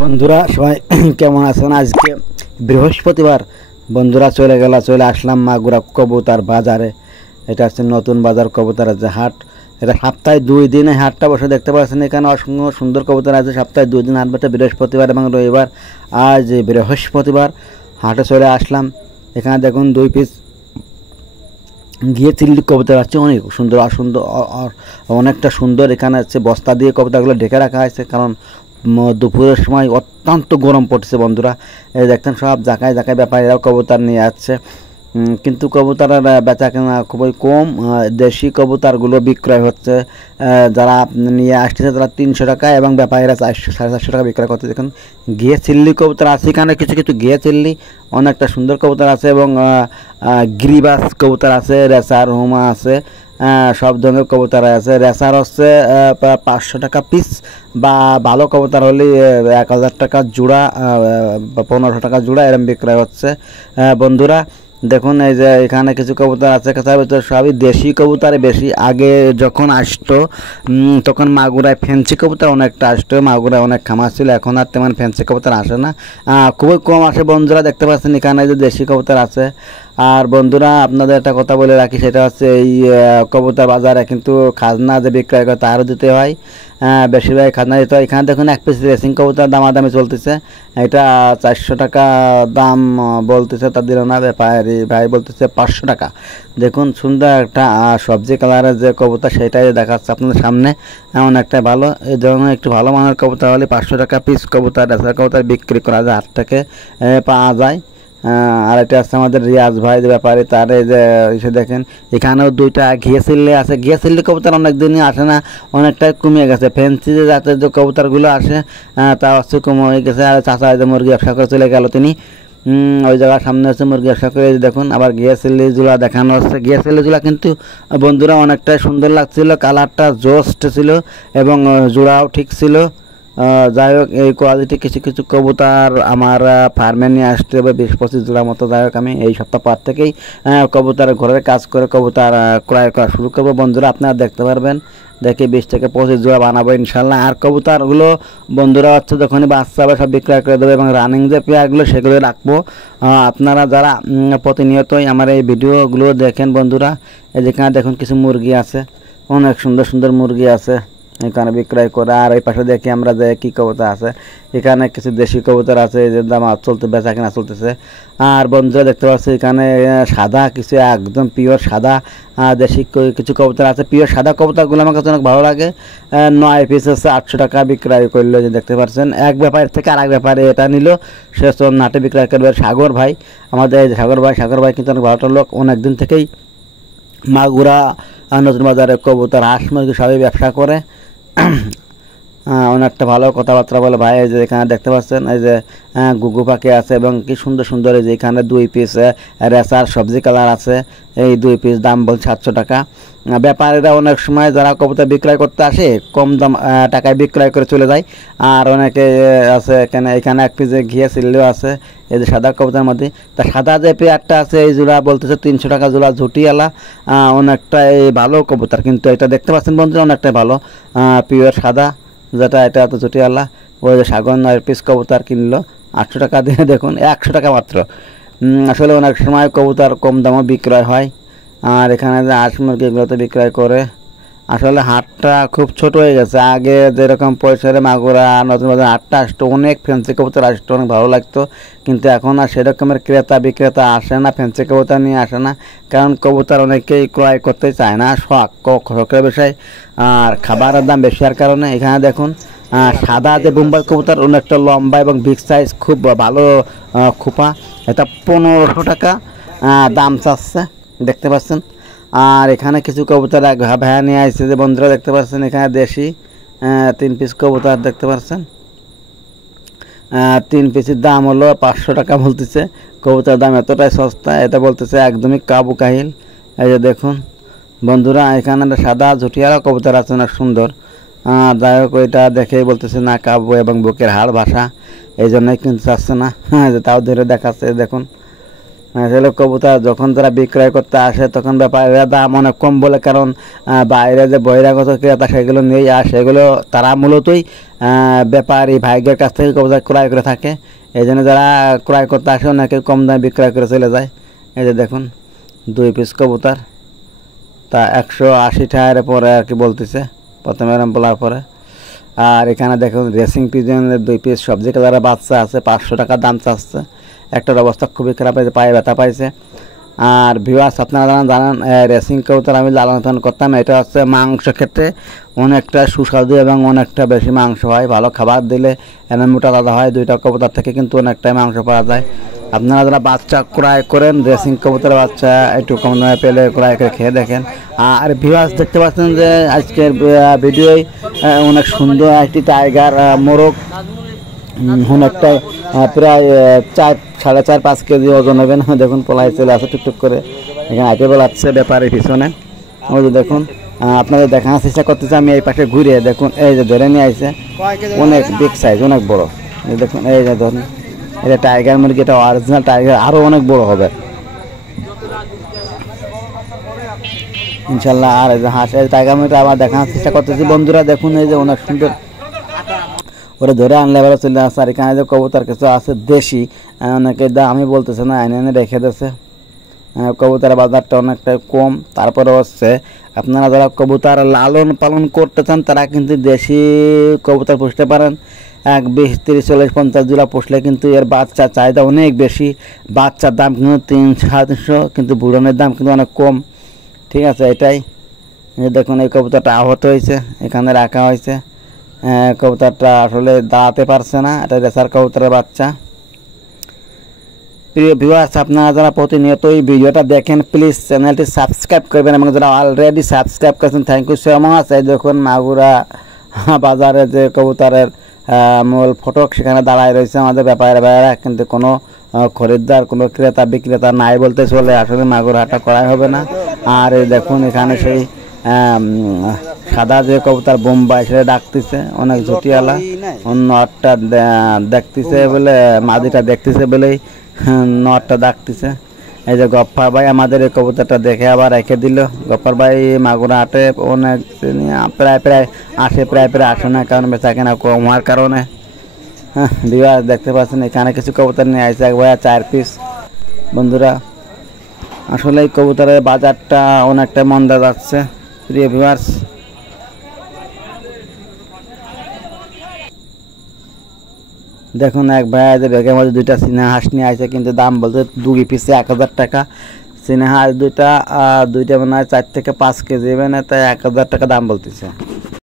বন্ধুরা সবাই কেমন আছেন? আজকে বৃহস্পতিবার। বন্ধুরা চলে আসলাম মাগুরা কবুতর বাজারে। এটা হচ্ছে নতুন বাজার কবুতরের যে হাট। এটা সপ্তাহে 2 দিন এই হাটটা বসে, দেখতে পাচ্ছেন এখানে অসংখ্য সুন্দর কবুতর আছে। সপ্তাহে 2 দিন হাট বসে, বৃহস্পতিবার এবং রবিবার। আজ বৃহস্পতিবার হাটে চলে আসলাম। এখানে দেখুন 2 পিস গিয়ে চিল্লি কবুতর আছে, অনেক সুন্দর অনেকটা সুন্দর। এখানে হচ্ছে বস্তা দিয়ে কবুতরগুলো ঢেকে রাখা হয়েছে, কারণ দুপুরের সময় অত্যন্ত গরম পড়ছে। বন্ধুরা এই দেখতেন সব জায়গায় জায়গায় ব্যাপারীরাও কবুতর নিয়ে যাচ্ছে, কিন্তু কবুতরের বেচা কেনা খুবই কম। দেশি কবুতরগুলো বিক্রয় হচ্ছে, যারা নিয়ে আসতেছে তারা 300 টাকা এবং ব্যাপারীরা 400 450 টাকা বিক্রয় করতে। দেখুন ঘিয়ে চিল্লি কবুতর আছে এখানে, কিছু কিছু ঘিয়ে চিল্লি অনেকটা সুন্দর কবুতর আছে, এবং গিরিবাস কবুতর আছে, রেসার হুমা আছে, সব ধরনের কবুতর আছে। রেসার হচ্ছে 500 টাকা পিস, বা ভালো কবুতর হলে 1000 টাকা জোড়া বা 1500 টাকা জোড়া এরম বিক্রয় হচ্ছে। বন্ধুরা দেখুন এই যে এখানে কিছু কবুতর আছে, সবই দেশি কবুতর বেশি। আগে যখন আসতো তখন মাগুরায় ফ্যান্সি কবুতর অনেকটা আসতো, মাগুরায় অনেক খামার ছিল। এখন আর তেমন ফ্যান্সি কবুতর আসে না, খুবই কম আসে। বন্ধুরা দেখতে পাচ্ছেন এখানে যে দেশি কবুতর আছে। আর বন্ধুরা আপনাদের একটা কথা বলে রাখি, সেটা হচ্ছে এই কবুতর বাজারে কিন্তু খাজনা যে বিক্রয় করে তারও দিতে হয়, বেশিরভাগ খাজনা দিতে হয়। এখানে দেখুন 1 পিস রেসিং কবুতর দামাদামি চলতেছে। এটা 400 টাকা দাম বলতেছে, তা দিল না ব্যাপারী ভাই, বলতেছে 500 টাকা। দেখুন সুন্দর একটা সবজি কালারের যে কবুতর সেটাই দেখাচ্ছে আপনাদের সামনে, এমন একটা ভালো। এই ধরনের একটু ভালো মানের কবুতর হলে 500 টাকা পিস কবুতর, রেসার কবুতর বিক্রি করা যায়, হাট থেকে পাওয়া যায়। আর এটা আছে আমাদের রিয়াজ ভাই যে ব্যাপারে, তার এই যে এসে দেখেন এখানেও 2টা ঘিয়ে চিল্লি আছে। ঘিয়ে চিল্লি কবুতর অনেক দিনই আসে না, অনেকটাই কমে গেছে। ফ্যান্সি যে জাতের যে কবুতরগুলো আসে তা হচ্ছে কমে হয়ে গেছে। আর চাচা যে মুরগি ব্যবসা করে চলে গেল তিনি, ওই জায়গার সামনে হচ্ছে মুরগি ব্যবসা করে। দেখুন আবার ঘিয়ে চিল্লি জোড়া দেখানো হচ্ছে। ঘিয়ে চিল্লি জোড়া কিন্তু বন্ধুরা অনেকটাই সুন্দর লাগছিল, কালারটা জোস্ট ছিল এবং জোড়াও ঠিক ছিল। যাই হোক এই কোয়ালিটি কিছু কিছু কবুতর আমার ফার্মে নিয়ে আসতে হবে 20-25 জোড়া মতো। যাই হোক আমি এই সপ্তাহ পর থেকেই কবুতরের ঘরের কাজ করে কবুতর ক্রয় করা শুরু করবো। বন্ধুরা আপনারা দেখতে পারবেন, দেখে 20 থেকে 25 জোড়া বানাবো ইনশাল্লাহ। আর কবুতরগুলো বন্ধুরা হচ্ছে যখনই বাচ্চা হবে সব বিক্রয় করে দেবো, এবং রানিং যে পেয়ারগুলো সেগুলো রাখবো। আপনারা যারা প্রতিনিয়তই আমার এই ভিডিওগুলো দেখেন বন্ধুরা, এই যেখানে দেখুন কিছু মুরগি আছে, অনেক সুন্দর সুন্দর মুরগি আছে এখানে বিক্রয় করে। আর এই পাশে দেখি আমরা যে কি কবুতর আছে, এখানে কিছু দেশি কবুতর আছে, এই যে দাম চলতে বেচা কেনা চলতেছে। আর বন্ধুরা দেখতে পাচ্ছি এখানে সাদা কিছু একদম পিওর সাদা দেশি কিছু কবুতর আছে। পিওর সাদা কবুতরগুলো আমার কাছে অনেক ভালো লাগে। 9 পিস হচ্ছে 800 টাকা বিক্রয় করলো, যে দেখতে পাচ্ছেন। এক ব্যাপারের থেকে আরেক ব্যাপারে এটা নিল, সে নাটে বিক্রয় করবে সাগর ভাই, আমাদের এই সাগর ভাই কিন্তু অনেক ভালো লোক, অনেক দিন থেকেই মাগুরা নতুন বাজারে কবুতর হাঁস মুরগি সবই ব্যবসা করে। অনেকটা ভালো কথাবার্তা বলে ভাই। এই যে এখানে দেখতে পাচ্ছেন এই যে গুগু পাখি আছে, এবং কি সুন্দর সুন্দর। এই যে এখানে 2 পিস রেসার সবজি কালার আছে, এই 2 পিস দাম বল 700 টাকা। ব্যাপারীরা অনেক সময় যারা কবুতর বিক্রয় করতে আসে কম দাম টাকায় বিক্রয় করে চলে যায়। আর অনেকে আছে এখানে 1 পিসে ঘিয়ে চিল্লিও আছে, এই যে সাদা কবুতরের মধ্যে। তা সাদা যে পেয়ারটা আছে এই জোড়া বলতেছে 300 টাকা জোড়া, ঝুটিয়ালা অনেকটা এই ভালো কবুতর। কিন্তু এটা দেখতে পাচ্ছেন বন্ধুরা অনেকটাই ভালো পিওর সাদা, যেটা এটা এত ঝুটিয়ালা। ওই যে সাগর 9 পিস কবুতর কিনলো 800 টাকা দিয়ে, দেখুন 100 টাকা মাত্র। আসলে অনেক সময় কবুতর কম দামে বিক্রয় হয়। আর এখানে যে হাঁস মুরগি এগুলোতে বিক্রয় করে। আসলে হাটটা খুব ছোট হয়ে গেছে। আগে যেরকম পয়সারে মাগুরা নতুন বাজার হাটটা আসতো, অনেক ফ্যান্সি কবুতর আসতো, অনেক ভালো লাগতো। কিন্তু এখন আর সেরকমের ক্রেতা বিক্রেতা আসে না, ফ্যান্সি কবুতর নিয়ে আসে না, কারণ কবুতর অনেকেই ক্রয় করতে চায় না, শখের বিষয়। আর খাবারের দাম বেশি হওয়ার কারণে। এখানে দেখুন সাদা যে বোম্বাই কবুতর অনেকটা লম্বা এবং বিগ সাইজ, খুব ভালো খোপা। এটা 1500 টাকা দাম চাচ্ছে, দেখতে পাচ্ছেন। আর এখানে কিছু কবুতর ভাইয়া নিয়ে আসছে, যে বন্ধুরা দেখতে পাচ্ছেন এখানে দেশি 3 পিস কবুতর দেখতে পাচ্ছেন। 3 পিসের দাম হলো 500 টাকা বলতেছে। কবুতর দাম এতটাই সস্তা, এটা বলতেছে একদমই কাবু কাহিল। এই যে দেখুন বন্ধুরা এখানে সাদা ঝুটিয়ালা কবুতর আছে, অনেক সুন্দর। যাই হোক ওইটা দেখেই বলতেছে না কাবু এবং বুকের হাড় ভাষা, এই জন্যই কিনতে চাচ্ছে না। তাও ধরে দেখাচ্ছে, দেখুন আসলে কবুতর যখন তারা বিক্রয় করতে আসে তখন ব্যাপারীরা দাম অনেক কম বলে, কারণ বাইরে যে বহিরাগত ক্রেতা সেগুলো নিয়েই আসে, সেগুলো তারা মূলতই ব্যাপারী ভাইদের কাছ থেকে কবুতর ক্রয় করে থাকে। এই জন্য যারা ক্রয় করতে আসে অনেকে কম দামে বিক্রয় করে চলে যায়। এই যে দেখুন 2 পিস কবুতর, তা 180 টাকার পরে আর কি বলতেছে প্রথমে এরম বলার পরে। আর এখানে দেখুন রেসিং পিজনের 2 পিস সবজি কালারের বাচ্চা আছে, 500 টাকা দাম চাচ্ছে। একটার অবস্থা খুবই খারাপ হয়েছে, পায়ে ব্যথা পাইছে। আর ভিউয়ার্স আপনারা জানেন রেসিং কবুতর আমি লালন পালন করতাম, এটা হচ্ছে মাংস ক্ষেত্রে অনেকটা সুস্বাদু এবং অনেকটা বেশি মাংস হয়, ভালো খাবার দিলে এনে মোটা দাদা হয়। 2টা কবুতর থেকে কিন্তু অনেকটাই মাংস পাওয়া যায়। আপনারা যারা বাচ্চা ক্রয় করেন রেসিং কবুতরের বাচ্চা একটু কম দামে পেলে ক্রয় করে খেয়ে দেখেন। আর ভিউয়ার্স দেখতে পাচ্ছেন যে আজকের ভিডিওয় অনেক সুন্দর একটি টাইগার মোরগ, অনেকটা প্রায় 4.5 কেজি ওজন হবে না। দেখুন পলাই চলে আসে টুকটুক করে, এখানে আইটে বেলাচ্ছে ব্যাপারের পিছনে। ওই যে দেখুন আপনাদের দেখানোর চেষ্টা করতেছে আমি এই পাশে ঘুরে, দেখুন এই যে ধরে নিয়ে আসছে, অনেক বিগ সাইজ, অনেক বড়। এই দেখুন এই যে ধরুন এটা টাইগার মুরগি, এটা অরিজিনাল টাইগার, আরও অনেক বড় হবে ইনশাল্লাহ। আর এই যে হাঁস টাইগার মুরগিটা আবার দেখানোর চেষ্টা করতেছি বন্ধুরা। দেখুন এই যে অনেক সুন্দর, ওরা ধরে আনলে এবার চলে আসছে। আর এখানে যে কবুতর কিছু আছে দেশি, অনেকে আমি বলতেছে না এনে এনে রেখে দিয়েছে। কবুতরের বাজারটা অনেকটাই কম। তারপরে হচ্ছে আপনারা যারা কবুতর লালন পালন করতে চান তারা কিন্তু দেশি কবুতর পুষতে পারেন। 20, 30, 40, 50 জোড়া পুষলে কিন্তু এর বাচ্চার চাহিদা অনেক বেশি। বাচ্চার দাম কিন্তু 300, 350, কিন্তু বুড়নের দাম কিন্তু অনেক কম। ঠিক আছে, এটাই। দেখুন এই কবুতরটা আহত হয়েছে, এখানে রাখা হয়েছে। কবুতরটা আসলে দাঁড়াতে পারছে না, এটা রেসার কবুতরের বাচ্চা। প্রিয় ভিউয়ার্স আপনারা যারা প্রতিনিয়ত এই ভিডিওটা দেখেন প্লিজ চ্যানেলটি সাবস্ক্রাইব করবেন, এবং যারা অলরেডি সাবস্ক্রাইব করেছেন থ্যাংক ইউ সো মাচ। এই দেখুন মাগুরা বাজারে যে কবুতরের মূল ফটক সেখানে দাঁড়ায় রয়েছে আমাদের ব্যাপারীরা ভাইয়েরা, কিন্তু কোনো খরিদ্দার কোনো ক্রেতা বিক্রেতা নাই বলতে চলে, আসলে মাগুর হাটটা করাই হবে না। আর এই দেখুন এখানে সেই সাদা যে কবুতর বোম্বাই সেটা ডাকতেছে, অনেক ঝুটিয়ালা। অন্য আটটা দেখতেছে বলে, মাদিটা দেখতেছে বলেই নটটা ডাকতেছে। এই যে গপ্পার ভাই আমাদের এই কবুতরটা দেখে আবার রেখে দিল। গপ্পার ভাই মাগুরা হাটে অনেক প্রায় আসে, প্রায় আসে না, কারণ বেচা কেনা কম হওয়ার কারণে। হ্যাঁ ভিউয়ার্স দেখতে পাচ্ছেন এখানে কিছু কবুতর নিয়ে আসছে এক ভাইয়া 4 পিস। বন্ধুরা আসলে এই কবুতরের বাজারটা অনেকটা মন্দা যাচ্ছে প্রিয় ভিউয়ার্স। দেখুন এক ভাইয়া যে ব্যাগের মধ্যে 2টা চীনা হাঁস নিয়ে আসছে, কিন্তু দাম বলতে 2 পিসে 1000 টাকা। চীনা হাঁস 2টা মনে হয় 4 থেকে 5 কেজি হবে না, তাই 1000 টাকা দাম বলতেছে।